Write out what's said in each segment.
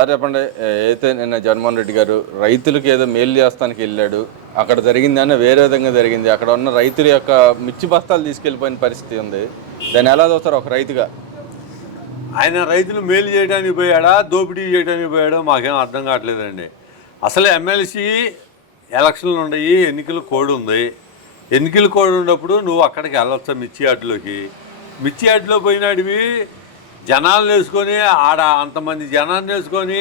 Sir చెప్పండి, అయితే నిన్న జగన్మోహన్ రెడ్డి గారు రైతులకు ఏదో మేలు చేస్తానికి వెళ్ళాడు. అక్కడ జరిగింది అని వేరే విధంగా జరిగింది. అక్కడ ఉన్న రైతుల యొక్క మిర్చి బస్తాలు తీసుకెళ్ళిపోయిన పరిస్థితి ఉంది. దాన్ని ఎలా చూస్తారు ఒక రైతుగా? ఆయన రైతులు మేలు చేయడానికి పోయాడా, దోపిడీ చేయడానికి పోయాడో మాకేం అర్థం కావట్లేదండి. అసలు ఎమ్మెల్సీ ఎలక్షన్లు ఉన్నాయి, ఎన్నికల కోడ్ ఉంది. ఎన్నికల కోడ్ ఉన్నప్పుడు నువ్వు అక్కడికి వెళ్ళొచ్చా మిర్చి యార్డులోకి? మిర్చి యార్డులో పోయినాడివి జనాలను వేసుకొని ఆడ అంతమంది జనాన్ని వేసుకొని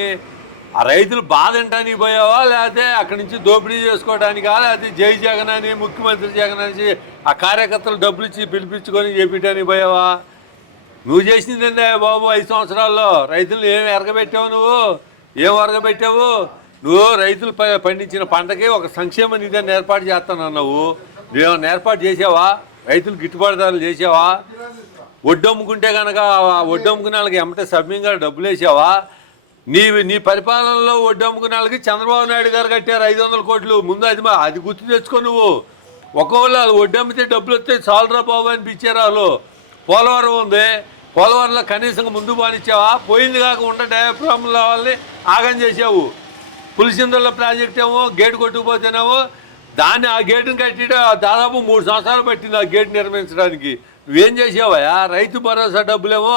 ఆ రైతులు బాధ వినటానికి పోయావా, లేకపోతే అక్కడి నుంచి దోపిడీ చేసుకోవడానికా, లేకపోతే జై జగన్ అని ముఖ్యమంత్రి జగన్ అని ఆ కార్యకర్తలు డబ్బులు ఇచ్చి పిలిపించుకొని చేపించడానికి పోయావా? నువ్వు చేసింది బాబు 5 సంవత్సరాల్లో రైతులు ఏం ఎరగబెట్టావు? ఏం ఎరగబెట్టావు? నువ్వు రైతులు పండించిన పంటకి ఒక సంక్షేమ నిధిని ఏర్పాటు చేస్తానన్నావు. నువ్వేమన్నా ఏర్పాటు చేసావా? రైతులు గిట్టుబాటు ధరలు చేసావా? వడ్డు అమ్ముకుంటే కనుక వడ్డు అమ్ముకునే వాళ్ళకి ఎమ్మటే సభ్యంగా డబ్బులు వేసావా? నీ పరిపాలనలో వడ్డు అమ్ముకునే వాళ్ళకి చంద్రబాబు నాయుడు గారు కట్టారు 500 కోట్లు. ముందు అది గుర్తు తెచ్చుకో. నువ్వు ఒకవేళ వడ్డు అమ్మితే డబ్బులు వస్తే చాలురా బాబు అనిపించారు వాళ్ళు. పోలవరం ఉంది, పోలవరంలో కనీసం ముందు బానిచ్చావా? పోయింది కాక ఉండ డయాఫ్రామ్ల వాళ్ళని ఆగం చేసావు. పులిసిందుల ప్రాజెక్ట్ ఏమో గేటు కొట్టుకుపోతేనేమో దాన్ని ఆ గేటుని కట్టి దాదాపు 3 సంవత్సరాలు పట్టింది ఆ గేటు నిర్మించడానికి. నువ్వేం చేసావా? రైతు భరోసా డబ్బులేమో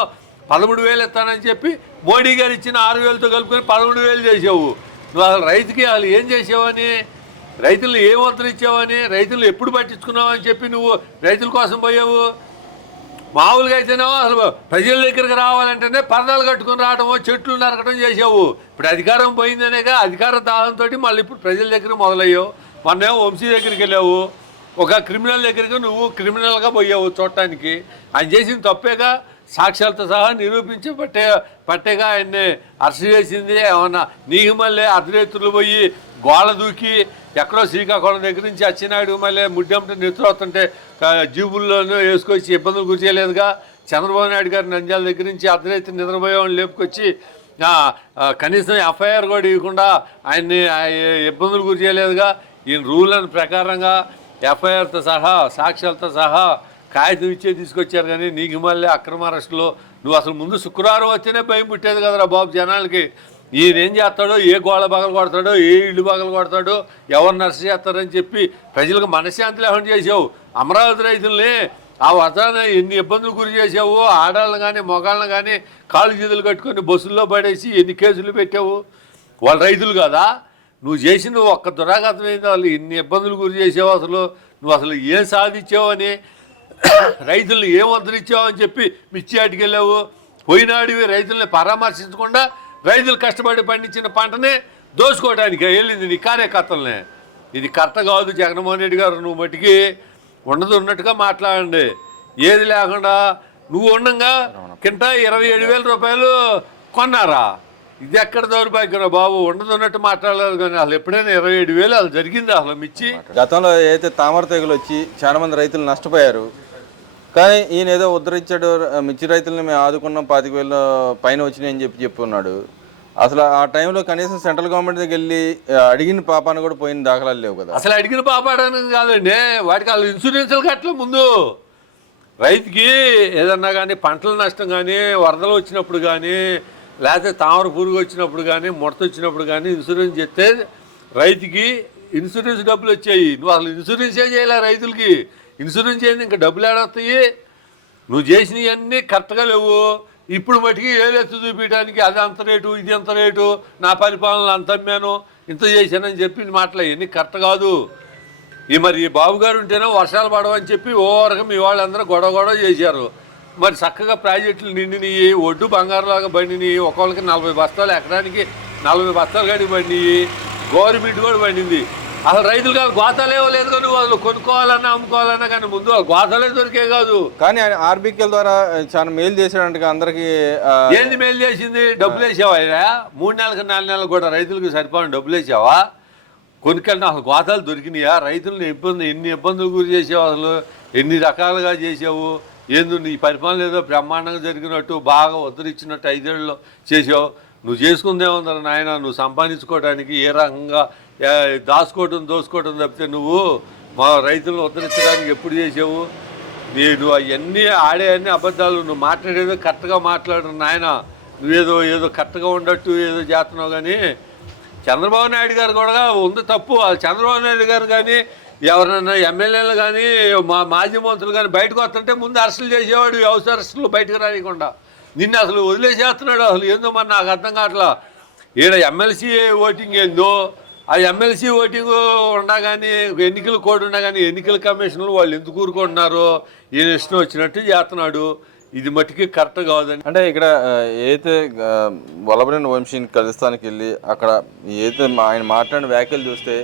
13,000 ఇస్తానని చెప్పి మోడీ గారు ఇచ్చిన 6,000తో కలుపుకొని 13,000 చేసావు. నువ్వు అసలు రైతుకి వాళ్ళు ఏం చేసావని, రైతులు ఏం వద్దలు ఇచ్చావని, రైతులు ఎప్పుడు పట్టించుకున్నావు అని చెప్పి నువ్వు రైతుల కోసం పోయావు. మామూలుగా అయితేనేమో అసలు ప్రజల దగ్గరికి రావాలంటేనే పరదాలు కట్టుకుని రావడమో చెట్లు నరకడం చేసావు. ఇప్పుడు అధికారం పోయిందనేగా అధికార దాహంతో మళ్ళీ ఇప్పుడు ప్రజల దగ్గర మొదలయ్యావు. మొన్నేమో వంశీ దగ్గరికి వెళ్ళావు, ఒక క్రిమినల్ దగ్గరికి నువ్వు క్రిమినల్గా పోయావు చూడటానికి. ఆయన చేసిన తప్పేగా, సాక్ష్యాలతో సహా నిరూపించి పట్టేగా ఆయన్ని అరెస్ట్ చేసింది. ఏమన్నా నీకు మళ్ళీ అర్ధరేతులు పోయి గోళ దూకి ఎక్కడో శ్రీకాకుళం దగ్గర నుంచి అచ్చినాడు మళ్ళీ ముడ్డెంట నెత్తులు వస్తుంటే జీబుల్లోనూ వేసుకొచ్చి ఇబ్బందులు గురి చేయలేదుగా. చంద్రబాబు నాయుడు గారు నంద్యాల దగ్గర నుంచి అర్ధరేతులు నిద్రపోయేవాళ్ళని లేపుకొచ్చి కనీసం ఎఫ్ఐఆర్ కూడా ఇవ్వకుండా ఆయన్ని ఇబ్బందులు గురి చేయలేదుగా. ఈయన రూల్ అని ప్రకారంగా ఎఫ్ఐఆర్తో సహా సాక్ష్యాలతో సహా కాగితం ఇచ్చే తీసుకొచ్చారు. కానీ నీకు మళ్ళీ అక్రమ అరెస్టులో నువ్వు అసలు ముందు శుక్రవారం వస్తేనే భయం పుట్టేది కదరా బాబు జనాలకి. ఈయన ఏం చేస్తాడో, ఏ గోళ బగలు కొడతాడో, ఏ ఇల్లు బగలు కొడతాడో, ఎవరిని అరెస్ట్ చేస్తారని చెప్పి ప్రజలకు మనశ్శాంతి లేకుండా చేసావు. అమరావతి రైతుల్ని ఆ వర్షాన ఎన్ని ఇబ్బందులు గురి చేసావు. ఆడాళ్ళని కానీ మొగాళ్ళని కానీ కాళ్ళు చేతులు కట్టుకొని బస్సుల్లో పడేసి ఎన్ని కేసులు పెట్టావు. వాళ్ళు రైతులు కదా. నువ్వు చేసిన ఒక్క దురాఘాతం ఏంది? వాళ్ళు ఎన్ని ఇబ్బందులు గురి చేసావు. నువ్వు అసలు ఏం సాధించావని, రైతులను ఏం వద్దరిచ్చావు అని చెప్పి మిర్చి ఆటికి వెళ్ళావు. పోయినాడివి రైతుల్ని పరామర్శించకుండా రైతులు కష్టపడి పండించిన పంటనే దోసుకోవడానికి వెళ్ళింది నీ కార్యకర్తలనే. ఇది కరెక్ట్ కాదు జగన్మోహన్ రెడ్డి గారు. నువ్వు మట్టికి ఉండదు ఉన్నట్టుగా మాట్లాడండి. ఏది లేకుండా నువ్వు ఉండగా కింద 27,000 రూపాయలు కొన్నారా? ఇది ఎక్కడ దౌర్భాగ్యం బాబు. ఉండదు ఉన్నట్టు మాట్లాడలేదు. కానీ అసలు ఎప్పుడైనా 27,000 అసలు జరిగింది అసలు మిర్చి? గతంలో అయితే తామర తెగులు వచ్చి చాలా మంది రైతులు నష్టపోయారు. కానీ ఈయన ఏదో ఉద్ధరించాడు, మిర్చి రైతులను మేము ఆదుకున్నాం, 25,000 పైన వచ్చినాయి అని చెప్పి ఉన్నాడు. అసలు ఆ టైంలో కనీసం సెంట్రల్ గవర్నమెంట్ దగ్గర వెళ్ళి అడిగిన పాపాన్ని కూడా పోయిన దాఖలాలు లేవు కదా. అసలు అడిగిన పాపాడనేది కాదండి, వాటికి వాళ్ళు ఇన్సూరెన్సులు కట్టలే ముందు. రైతుకి ఏదన్నా కానీ పంటల నష్టం కానీ, వరదలు వచ్చినప్పుడు కానీ, లేకపోతే తామర పురుగు వచ్చినప్పుడు కానీ, ముడత వచ్చినప్పుడు కానీ ఇన్సూరెన్స్ చేస్తే రైతుకి ఇన్సూరెన్స్ డబ్బులు వచ్చాయి. నువ్వు అసలు ఇన్సూరెన్సే చేయలే రైతులకి. ఇన్సూరెన్స్ చేయండి ఇంకా డబ్బులు ఏడొస్తాయి? నువ్వు చేసినవన్నీ కరెక్ట్గా లేవు. ఇప్పుడు మటుకి ఏలెత్తు చూపించడానికి అది అంత రేటు, ఇది ఎంత రేటు, నా పరిపాలన అంత అమ్మాను, ఇంత చేశానని చెప్పి మాటలు ఇవన్నీ కరెక్ట్ కాదు. మరి ఈ బాబు గారు ఉంటేనే వర్షాలు పడవని చెప్పి ఓవరగా మీ వాళ్ళందరూ గొడవ చేశారు. మరి చక్కగా ప్రాజెక్టులు నిండినవి, ఒడ్డు బంగారులాగా బండినాయి. ఒకళ్ళకి 40 బస్తాలు, ఎకరానికి 40 బస్తాలు కానీ బండినాయి. గవర్నమెంట్ కూడా పండింది. అసలు రైతులు కాదు గోతాలేవో లేదు. కానీ వాళ్ళు కొనుక్కోవాలన్నా అమ్ముకోవాలన్నా కానీ ముందు గోతాలే దొరికే కాదు. కానీ ఆయన ఆర్బీకేల ద్వారా చాలా మేలు చేశాడంట అందరికి. ఏంది మేలు చేసింది? డబ్బులు వేసావా? 3 నెలలకు 4 నెలలకు కూడా రైతులకు సరిపోయిన డబ్బులు వేసావా? కొనుక్కెళ్ళిన అసలు గోతాలు దొరికినాయా? రైతులను ఎన్ని ఇబ్బందులు గురి చేసావు, అసలు ఎన్ని రకాలుగా చేసావు. ఏందో నీ పరిపాలన ఏదో బ్రహ్మాండంగా జరిగినట్టు బాగా ఉద్ధరించినట్టు 5 ఏళ్ళలో చేసావు. నువ్వు చేసుకుందేముందరు నాయన. నువ్వు సంపాదించుకోవడానికి ఏ రకంగా దోసుకోవడం తప్పితే నువ్వు మా రైతులను ఉద్ధరించడానికి ఎప్పుడు చేసావు? నువ్వు అవన్నీ అన్ని అబద్ధాలు. నువ్వు మాట్లాడేది కరెక్ట్గా మాట్లాడు నాయన. నువ్వేదో ఏదో కరెక్ట్గా ఉన్నట్టు ఏదో చేస్తున్నావు. కానీ చంద్రబాబు నాయుడు గారు కూడా ఉంది తప్పు. చంద్రబాబు నాయుడు గారు కానీ ఎవరైనా ఎమ్మెల్యేలు కానీ మాజీ మంత్రులు కానీ బయటకు వస్తుంటే ముందు అరెస్టులు చేసేవాడు, హౌస్ అరెస్టులు బయటకు రానియకుండా. నిన్ను అసలు వదిలేసేస్తున్నాడు. అసలు ఏందో మరి నాకు అర్థం కావట్లా. ఈడ ఎమ్మెల్సీ ఓటింగ్ ఏందో, ఆ ఎమ్మెల్సీ ఓటింగ్ ఉండగానే ఎన్నికల కోడ్ ఉండగానే ఎన్నికల కమిషన్లు వాళ్ళు ఎందుకు కూరుకుంటున్నారో ఈయన ఇష్టం వచ్చినట్టు చేస్తున్నాడు. ఇది మట్టికి కరెక్ట్ కాదండి. అంటే ఇక్కడ ఏదైతే వల్లభనేని వంశీని కలుస్తానికి వెళ్ళి అక్కడ ఏదైతే ఆయన మాట్లాడిన వ్యాఖ్యలు చూస్తే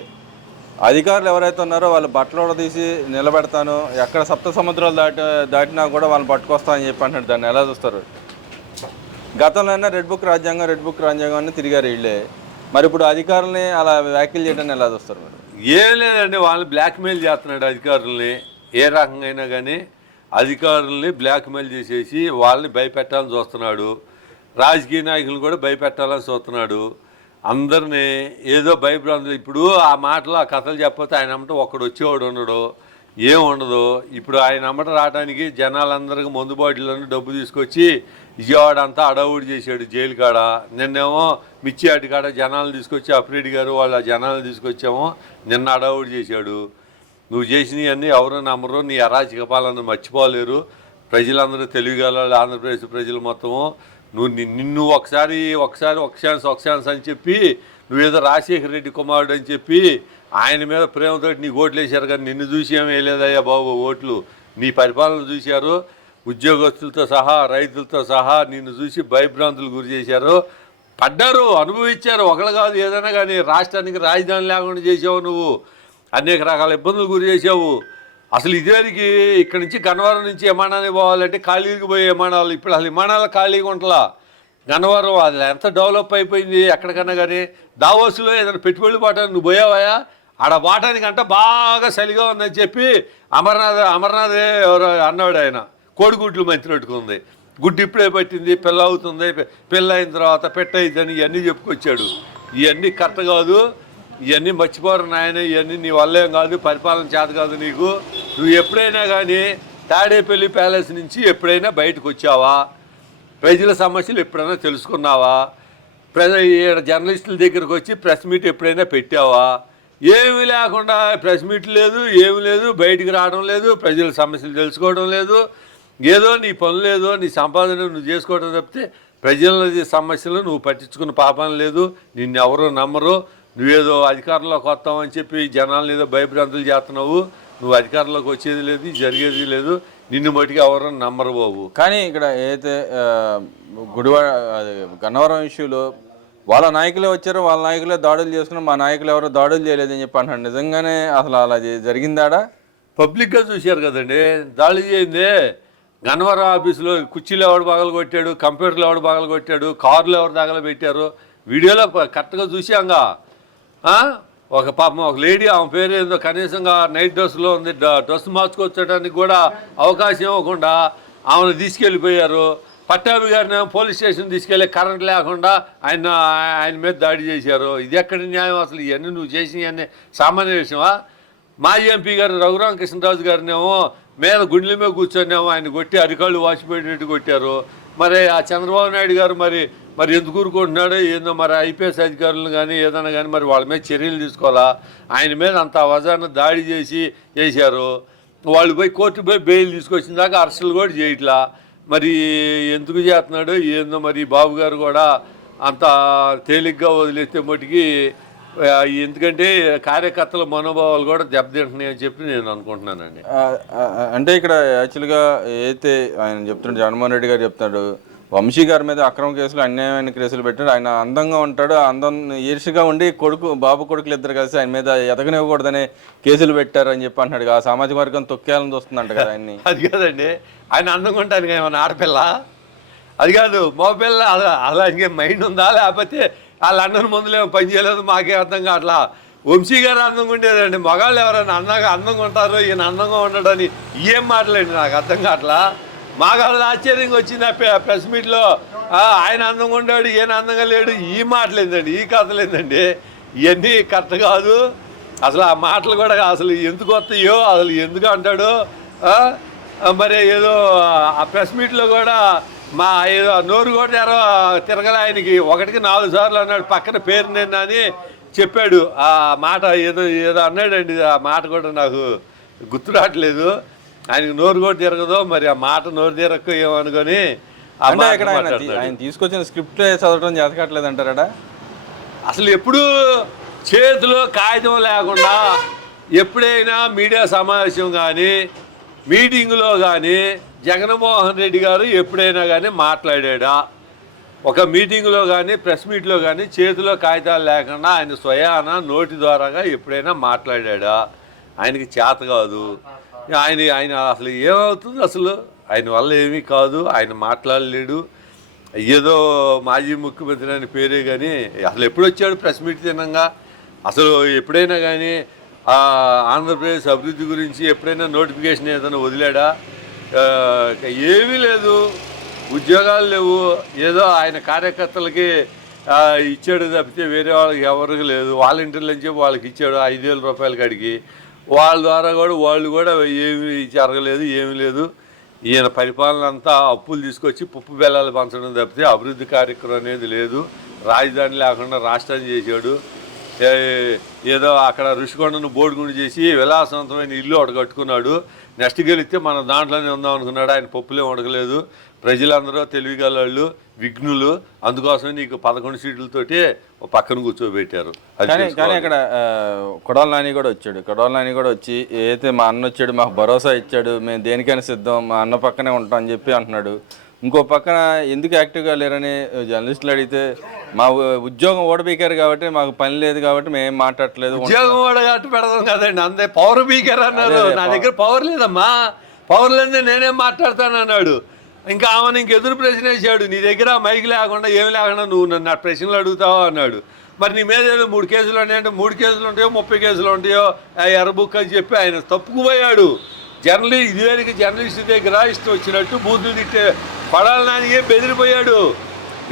అధికారులు ఎవరైతే ఉన్నారో వాళ్ళు బట్టలు తీసి నిలబెడతాను, ఎక్కడ సప్త సముద్రాలు దాటినా కూడా వాళ్ళని పట్టుకొస్తానని చెప్పి అంటున్నాడు. దాన్ని ఎలా చూస్తారు? గతంలోనే రెడ్ బుక్ రాజ్యాంగాన్ని తిరిగారు వీళ్ళే, మరి ఇప్పుడు అధికారులని అలా వ్యాఖ్యలు చేయడాన్ని ఎలా చూస్తారు మీరు? ఏం లేదండి, వాళ్ళని బ్లాక్మెయిల్ చేస్తున్నాడు అధికారుల్ని. ఏ రకంగా అయినా కానీ అధికారుల్ని బ్లాక్మెయిల్ చేసేసి వాళ్ళని భయపెట్టాలని చూస్తున్నాడు. రాజకీయ నాయకులను కూడా భయపెట్టాలని చూస్తున్నాడు. అందరినీ ఏదో భయభ్రాంతులు. ఇప్పుడు ఆ మాటలు ఆ కథలు చెప్పకపోతే ఆయన అమ్మట ఒక్కడు వచ్చేవాడు ఉండడు, ఏం ఉండదు. ఇప్పుడు ఆయన అమ్మట రావడానికి జనాలందరికీ మందు బాటిళ్ళను డబ్బు తీసుకొచ్చి విజయవాడ అంతా అడవుడి చేశాడు జైలు కాడ. నిన్నేమో మిర్చి ఆటి కాడ జనాలను తీసుకొచ్చి అప్రెడ్డి గారు వాళ్ళ జనాలను తీసుకొచ్చామో నిన్న అడవుడి చేశాడు. నువ్వు చేసినవన్నీ ఎవరో నమ్మరు, నీ అరాచక పాలన మర్చిపోలేరు ప్రజలందరూ, తెలివిగల ఆంధ్రప్రదేశ్ ప్రజలు మొత్తము. నిన్ను ఒకసారి ఒక ఛాన్స్ అని చెప్పి నువ్వేదో రాజశేఖర రెడ్డి కుమారుడు అని చెప్పి ఆయన మీద ప్రేమతో నీకు ఓట్లు వేశారు. కానీ నిన్ను చూసి ఏం వేయలేదయ్యా బాబు ఓట్లు, నీ పరిపాలన చూశారు. ఉద్యోగస్తులతో సహా రైతులతో సహా నిన్ను చూసి భయభ్రాంతులు గురి చేశారు, పడ్డారు, అనుభవించారు. ఒకళ్ళు కాదు ఏదైనా కానీ. రాష్ట్రానికి రాజధాని లేకుండా చేసావు నువ్వు, అనేక రకాల ఇబ్బందులు గురి చేసావు. అసలు ఇదివరకు ఇక్కడి నుంచి గన్నవరం నుంచి విమానానికి పోవాలంటే ఖాళీకి పోయే విమానాలు, ఇప్పుడు అసలు విమానాలు ఖాళీగా ఉంటలా. గన్నవరం అది ఎంత డెవలప్ అయిపోయింది. ఎక్కడికన్నా కానీ దావోస్లో ఏదైనా పెట్టుబడి పోవటానికి నువ్వు పోయావా? ఆడ పోవటానికంటే బాగా చలిగా ఉందని చెప్పి అమర్నాథ్ ఎవరో అన్నాడు. ఆయన కోడిగుడ్లు మంచినట్టుకుంది, గుడ్డు ఇప్పుడే పట్టింది, పిల్ల అవుతుంది, పిల్ల అయిన తర్వాత పెట్టయిద్దని ఇవన్నీ చెప్పుకొచ్చాడు. ఇవన్నీ కరెక్ట్ కాదు, ఇవన్నీ మర్చిపోరు నాయన. ఇవన్నీ నీ వల్లేం కాదు, పరిపాలన చేత కాదు నీకు. నువ్వు ఎప్పుడైనా కానీ తాడేపల్లి ప్యాలెస్ నుంచి ఎప్పుడైనా బయటకు వచ్చావా? ప్రజల సమస్యలు ఎప్పుడైనా తెలుసుకున్నావా? జర్నలిస్టుల దగ్గరకు వచ్చి ప్రెస్ మీట్ ఎప్పుడైనా పెట్టావా? ఏమీ లేకుండా ప్రెస్ మీట్ లేదు, ఏమి లేదు, బయటికి రావడం లేదు, ప్రజల సమస్యలు తెలుసుకోవడం లేదు. ఏదో నీ పనులు లేదో నీ సంపాదన నువ్వు చేసుకోవడం తప్పితే ప్రజల సమస్యలు నువ్వు పట్టించుకున్న పాపం లేదు. నిన్ను ఎవరు నమ్మరు. నువ్వేదో అధికారంలోకి వస్తావని చెప్పి జనాలను ఏదో భయభ్రాంతులు చేస్తున్నావు. నువ్వు అధికారంలోకి వచ్చేది లేదు, జరిగేది లేదు. నిన్ను మటుకు ఎవరు నమ్మరు బాబు. కానీ ఇక్కడ ఏదైతే గన్నవరం ఇష్యూలో వాళ్ళ నాయకులే వచ్చారు, వాళ్ళ నాయకులే దాడులు చేసుకున్నారు, మా నాయకులు ఎవరో దాడులు చేయలేదని చెప్పి అంటారు. నిజంగానే అసలు అలా జరిగిందాడా? పబ్లిక్గా చూశారు కదండి. దాడి చేయిందే గన్నవరం ఆఫీసులో కుర్చీలు ఎవడు బాగలు కొట్టాడు, కంప్యూటర్లు ఎవడు బాగలు కొట్టాడు, కార్లు ఎవరు దాగలు పెట్టారు, వీడియోలో కరెక్ట్గా చూసాంగా. ఒక పాపం ఒక లేడీ, ఆమె పేరు ఏందో కనీసంగా నైట్ డ్రెస్లో ఉంది, డ్రెస్ మార్చుకొచ్చడానికి కూడా అవకాశం ఇవ్వకుండా ఆమెను తీసుకెళ్ళిపోయారు. పట్టాభి గారిని పోలీస్ స్టేషన్ తీసుకెళ్ళి కరెంట్ లేకుండా ఆయన మీద దాడి చేశారు. ఇది ఎక్కడి న్యాయం అసలు? ఇవన్నీ నువ్వు చేసినవన్నీ సామాన్య విషయమా? మాజీ ఎంపీ గారు రఘురామకృష్ణరాజు గారినేమో మీద గుండెల మీద కూర్చొనేమో ఆయన కొట్టి అరికాళ్ళు వాచిపోయేటట్టు కొట్టారు. మరి ఆ చంద్రబాబు నాయుడు గారు మరి ఎందుకు ఊరుకుంటున్నాడో ఏందో. మరి ఐపీఎస్ అధికారులను కానీ ఏదైనా కానీ మరి వాళ్ళ మీద చర్యలు తీసుకోవాలా? ఆయన మీద అంత అవజాన దాడి చేశారు. వాళ్ళు పోయి కోర్టు పోయి బెయిల్ తీసుకొచ్చిన దాకా అరెస్టులు కూడా చేయట్లా. మరి ఎందుకు చేస్తున్నాడో ఏందో. మరి బాబు గారు కూడా అంత తేలిగ్గా వదిలేస్తే మటుకి, ఎందుకంటే కార్యకర్తల మనోభావాలు కూడా దెబ్బతింటున్నాయి అని చెప్పి నేను అనుకుంటున్నానండి. అంటే ఇక్కడ యాక్చువల్గా ఏదైతే ఆయన చెప్తున్నాడు, జగన్మోహన్ రెడ్డి గారు చెప్తున్నాడు, వంశీ గారి మీద అక్రమ కేసులు, అన్యాయమైన కేసులు పెట్టాడు. ఆయన అందంగా ఉంటాడు, అందం ఈర్షిగా ఉండి బాబు కొడుకులు ఇద్దరు కలిసి ఆయన మీద ఎదగనివ్వకూడదని కేసులు పెట్టారు అని చెప్పి అంటున్నాడు. ఆ సామాజిక వర్గం తొక్కేయాలని చూస్తుందంట కదా ఆయన్ని. అది కాదండి, ఆయన అందంగా ఉంటాను ఏమన్నా ఆడపిల్ల? అది కాదు, మగపిల్ల. అలా ఇంకే మైండ్ ఉందా? లేకపోతే వాళ్ళ అన్నను ముందులేమో పని చేయలేదు, మాకే అర్థం కావట్లా. వంశీ గారు అందంగా ఉండేదండి. మగాళ్ళు ఎవరైనా అందంగా ఉంటారు, ఈయన అందంగా ఉండడని ఏం మాటలండి నాకు అర్థం కావట్లా. మాగాళ్ళు ఆశ్చర్యంగా వచ్చింది ప్రెస్ మీట్లో. ఆయన అందంగా ఉండాడు, ఈయన అందంగా లేడు, ఈ మాటలేదండి, ఈ కథలేదండి. ఇవన్నీ కరెక్ట్ కాదు అసలు. ఆ మాటలు కూడా అసలు ఎందుకు వస్తాయో, అసలు ఎందుకు అంటాడు. మరి ఏదో ఆ ప్రెస్ మీట్లో కూడా మా ఏదో నోరు కూడా తిరగల ఆయనకి, ఒకటికి 4 సార్లు అన్నాడు పక్కన పేరు నిన్న అని చెప్పాడు. ఆ మాట ఏదో ఏదో అన్నాడండి, ఆ మాట కూడా నాకు గుర్తు రావట్లేదు. ఆయనకి నోరు కూడా తిరగదు, మరి ఆ మాట నోరు తిరగకు ఏమనుకొని ఆ అంటే మాట ఇక్కడ ఆయన తీసుకొచ్చిన స్క్రిప్ట్ చదవడం చేతకట్లేదు అంటారా? అసలు ఎప్పుడు చేతిలో కాగితం లేకుండా ఎప్పుడైనా మీడియా సమావేశం కానీ మీటింగులో కానీ జగన్మోహన్ రెడ్డి గారు ఎప్పుడైనా కానీ మాట్లాడా? ఒక మీటింగ్లో కానీ ప్రెస్ మీట్లో కానీ చేతిలో కాగితాలు లేకుండా ఆయన స్వయాన నోటి ద్వారాగా ఎప్పుడైనా మాట్లాడా? ఆయనకి చేత కాదు. ఆయన అసలు ఏమవుతుంది, అసలు ఆయన వల్ల ఏమీ కాదు, ఆయన మాట్లాడలేడు. ఏదో మాజీ ముఖ్యమంత్రి అని పేరే కానీ అసలు ఎప్పుడు వచ్చాడు ప్రెస్ మీట్ తినంగా? అసలు ఎప్పుడైనా కానీ ఆంధ్రప్రదేశ్ అభివృద్ధి గురించి ఎప్పుడైనా నోటిఫికేషన్ ఏదైనా వదిలాడా? ఏమీ లేదు, ఉద్యోగాలు లేవు. ఏదో ఆయన కార్యకర్తలకి ఇచ్చాడు తప్పితే వేరే వాళ్ళకి ఎవరికి లేదు. వాలంటీర్లు అని చెప్పి వాళ్ళకి ఇచ్చాడు 5,000 రూపాయల కాడికి. వాళ్ళ ద్వారా కూడా వాళ్ళు కూడా ఏమీ జరగలేదు, ఏమీ లేదు. ఈయన పరిపాలన అంతా అప్పులు తీసుకొచ్చి పప్పు బెల్లాలు పంచడం తప్పితే అభివృద్ధి కార్యక్రమం అనేది లేదు. రాజధాని లేకుండా రాష్ట్రాన్ని చేశాడు. ఏదో అక్కడ ఋషికొండను బోడిగుండు చేసి విలాసవంతమైన ఇల్లు ఒకటి కట్టుకున్నాడు. నెక్స్ట్ గెలిస్తే మనం దాంట్లోనే ఉందాం అనుకున్నాడు. ఆయన పప్పులే ఉండగలేదు. ప్రజలందరూ తెలివిగలవాళ్ళు, విఘ్నులు. అందుకోసమే నీకు 11 సీట్లతోటి పక్కన కూర్చోబెట్టారు. కానీ అక్కడ కొడాల నాని కూడా వచ్చాడు. కొడాల నాని కూడా వచ్చి ఏదైతే మా అన్న వచ్చాడు, మాకు భరోసా ఇచ్చాడు, మేము దేనికైనా సిద్ధం, మా అన్న పక్కనే ఉంటాం అని చెప్పి అంటున్నాడు. ఇంకో పక్కన ఎందుకు యాక్టివ్గా లేరని జర్నలిస్టులు అడిగితే మా ఉద్యోగం ఓడబీకారు కాబట్టి మాకు పని లేదు కాబట్టి మేము మాట్లాడట్లేదు. ఉద్యోగం ఓడగట్టు పెడదాం కదండి, అంతే పవర్ బీకర్ అన్నారు. నా దగ్గర పవర్ లేదమ్మా, పవర్ లేదే నేనేం మాట్లాడతాను అన్నాడు. ఇంకా ఆమెను ఇంకెదురు ప్రశ్న వేసాడు, నీ దగ్గర మైక్ లేకుండా ఏమి లేకుండా నువ్వు నన్ను ఆ ప్రశ్నలు అడుగుతావా అన్నాడు. మరి నీ మీద ఏదో 3 కేసులు ఉన్నాయంటే 3 కేసులు ఉంటాయో 30 కేసులు ఉంటాయో ఎర్ర బుక్ అని చెప్పి ఆయన తప్పుకుపోయాడు. ఇదివరకు జర్నలిస్ట్ దగ్గర ఇష్టం వచ్చినట్టు బూతులు తిట్టే పడాలి నానియే బెదిరిపోయాడు.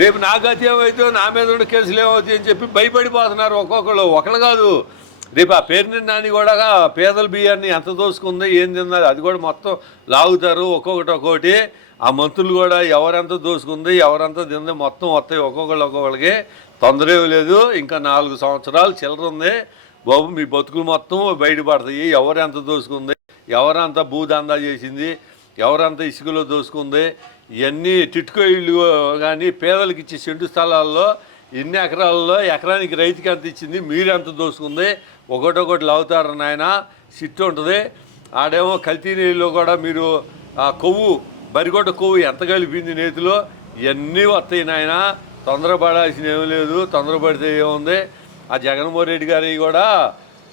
రేపు నా గతి ఏమవుతుందో, నా మీద ఉన్న కేసులు ఏమవుతాయి అని చెప్పి భయపడిపోతున్నారు ఒక్కొక్కరు. ఒకళ్ళు కాదు, రేపు ఆ పేరుని నాని కూడా పేదల బియ్యాన్ని ఎంత దోసుకుందో ఏం తిన్నది అది కూడా మొత్తం లాగుతారు ఒక్కొక్కటి. ఆ మంత్రులు కూడా ఎవరెంత దోసుకుంది ఎవరెంత తింది మొత్తం వస్తాయి ఒక్కొక్కళ్ళకి. తొందర లేదు, ఇంకా 4 సంవత్సరాలు చిల్లర ఉంది బాబు, మీ బతుకులు మొత్తం బయటపడతాయి. ఎవరెంత దోసుకుంది, ఎవరంతా భూదందా చేసింది, ఎవరంతా ఇసుకలో దోసుకుంది, ఇవన్నీ టిట్కో ఇళ్ళు కానీ పేదలకు ఇచ్చే సెంటు స్థలాల్లో ఎన్ని ఎకరాల్లో ఎకరానికి రైతుకి ఎంత ఇచ్చింది, మీరు ఎంత దోసుకుంది, ఒకటొకటి లాగుతారు నాయన. సిట్టు ఉంటుంది ఆడేమో కల్తీ నీళ్ళు కూడా మీరు కొవ్వు బరిగొడ్డ కొవ్వు ఎంత కలిపింది నేతిలో, ఇవన్నీ వస్తాయి నాయన. తొందరపడాల్సిన ఏమీ లేదు, తొందరపడితే ఏముంది. ఆ జగన్మోహన్ రెడ్డి గారి కూడా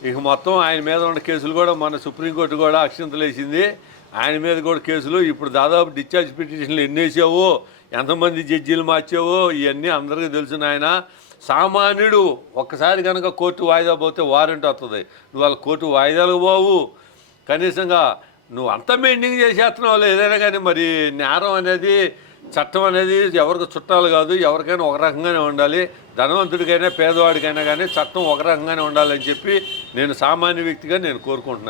ఇక మొత్తం ఆయన మీద ఉన్న కేసులు కూడా మన సుప్రీంకోర్టు కూడా అక్షింతలు వేసింది. ఆయన మీద కూడా కేసులు ఇప్పుడు దాదాపు డిశ్చార్జ్ పిటిషన్లు ఎన్ని వేసావో, ఎంతమంది జడ్జీలు మార్చావో ఇవన్నీ అందరికీ తెలుసు నాయన. సామాన్యుడు ఒక్కసారి కనుక కోర్టు వాయిదా పోతే వారెంట్ వస్తుంది. నువ్వు వాళ్ళ కోర్టు వాయిదాలు పోవు, కనీసంగా నువ్వు అంతా మెయింటైన్ చేసేస్తున్నావు ఏదైనా కానీ. మరి నేరం అనేది చట్టం అనేది ఎవరికి చుట్టాలు కాదు, ఎవరికైనా ఒక రకంగానే ఉండాలి. ధనవంతుడికైనా పేదవాడికైనా కానీ చట్టం ఒక రకంగానే ఉండాలని చెప్పి నేను సామాన్య వ్యక్తిగా నేను కోరుకుంటున్నాను.